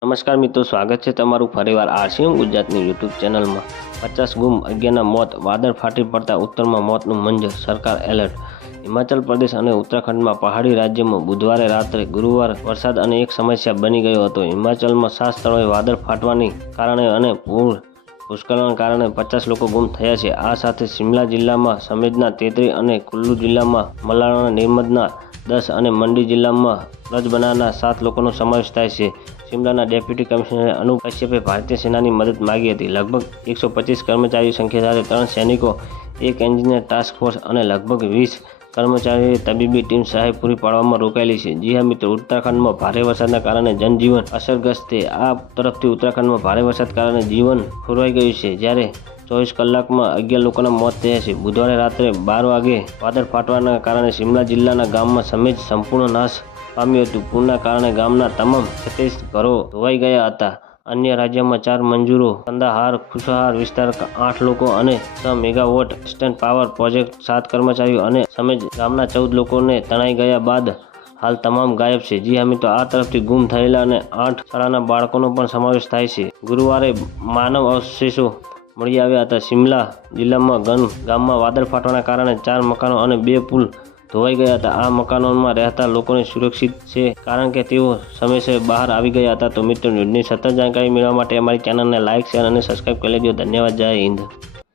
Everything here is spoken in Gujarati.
નમસ્કાર મિત્રો, સ્વાગત છે તમારું ફરીવાર આરસીએમ ગુજરાતની યુટ્યુબ ચેનલમાં. પચાસ ગુમ અગિયારના મોત, વાદળ ફાટી પડતા ઉત્તરમાં મોતનું મંજર, સરકાર એલર્ટ. હિમાચલ પ્રદેશ અને ઉત્તરાખંડમાં પહાડી રાજ્યમાં બુધવારે રાત્રે ગુરુવાર વરસાદ અને એક સમસ્યા બની ગયો હતો. હિમાચલમાં સાત સ્થળોએ વાદળ ફાટવાની કારણે અને પૂર ભૂસ્ખલનના કારણે પચાસ લોકો ગુમ થયા છે. આ સાથે શિમલા જિલ્લામાં સમેજના તેત્રી અને કુલ્લુ જિલ્લામાં મલાણા નિર્મદના દસ અને મંડી જિલ્લામાં રજબનાના સાત લોકોનો સમાવેશ થાય છે. શિમલાના ડેપ્યુટી કમિશનર અનુપ કશ્યપે ભારતીય સેનાની મદદ માગી હતી. લગભગ એકસો પચીસ કર્મચારીઓ સંખ્યા સાથે ત્રણ સૈનિકો, એક એન્જિનિયર ટાસ્ક ફોર્સ અને લગભગ વીસ કર્મચારીઓએ તબીબી ટીમ સહાય પૂરી પાડવામાં રોકાયેલી છે. જી હા મિત્રો, ઉત્તરાખંડમાં ભારે વરસાદના કારણે જનજીવન અસરગ્રસ્ત છે. આ તરફથી ઉત્તરાખંડમાં ભારે વરસાદ કારણે જીવન ખોરવાઈ ગયું છે. જ્યારે ચોવીસ કલાકમાં અગિયાર લોકોના મોત થયા છે. બુધવારે રાત્રે બાર વાગે વાદળ ફાટવાના કારણે શિમલા જિલ્લાના ગામમાં સમેજ સંપૂર્ણ નાશ પામ્યું હતું. પૂરના કારણે ગામના તમામ છત્રીસ ઘરો ધોવાઈ ગયા હતા. અન્ય રાજ્યમાં ચાર મંજૂરો, કંદાહાર, ખુશહાર વિસ્તાર, આઠ લોકો અને છ મેગાવોટ સ્ટેન્ડ પાવર પ્રોજેક્ટ, સાત કર્મચારીઓ અને સમેજ ગામના ચૌદ લોકોને તણાઈ ગયા બાદ હાલ તમામ ગાયબ છે. જી હા તો આ તરફથી ગુમ થયેલા અને આઠ શાળાના બાળકોનો પણ સમાવેશ થાય છે. ગુરુવારે માનવ અવશેષો મળી આવ્યા હતા. શિમલા જિલ્લામાં ગન ગામમાં વાદળ ફાટવાના કારણે ચાર મકાનો અને બે પુલ ધોવાઈ ગયા હતા. આ મકાનોમાં રહેતા લોકોને સુરક્ષિત છે કારણ કે તેઓ સમયસર બહાર આવી ગયા હતા. તો મિત્રો, ન્યૂઝની સતત જાણકારી મેળવવા માટે અમારી ચેનલને લાઇક શેર અને સબસ્ક્રાઇબ કરી લેજો. ધન્યવાદ. જય હિન્દ.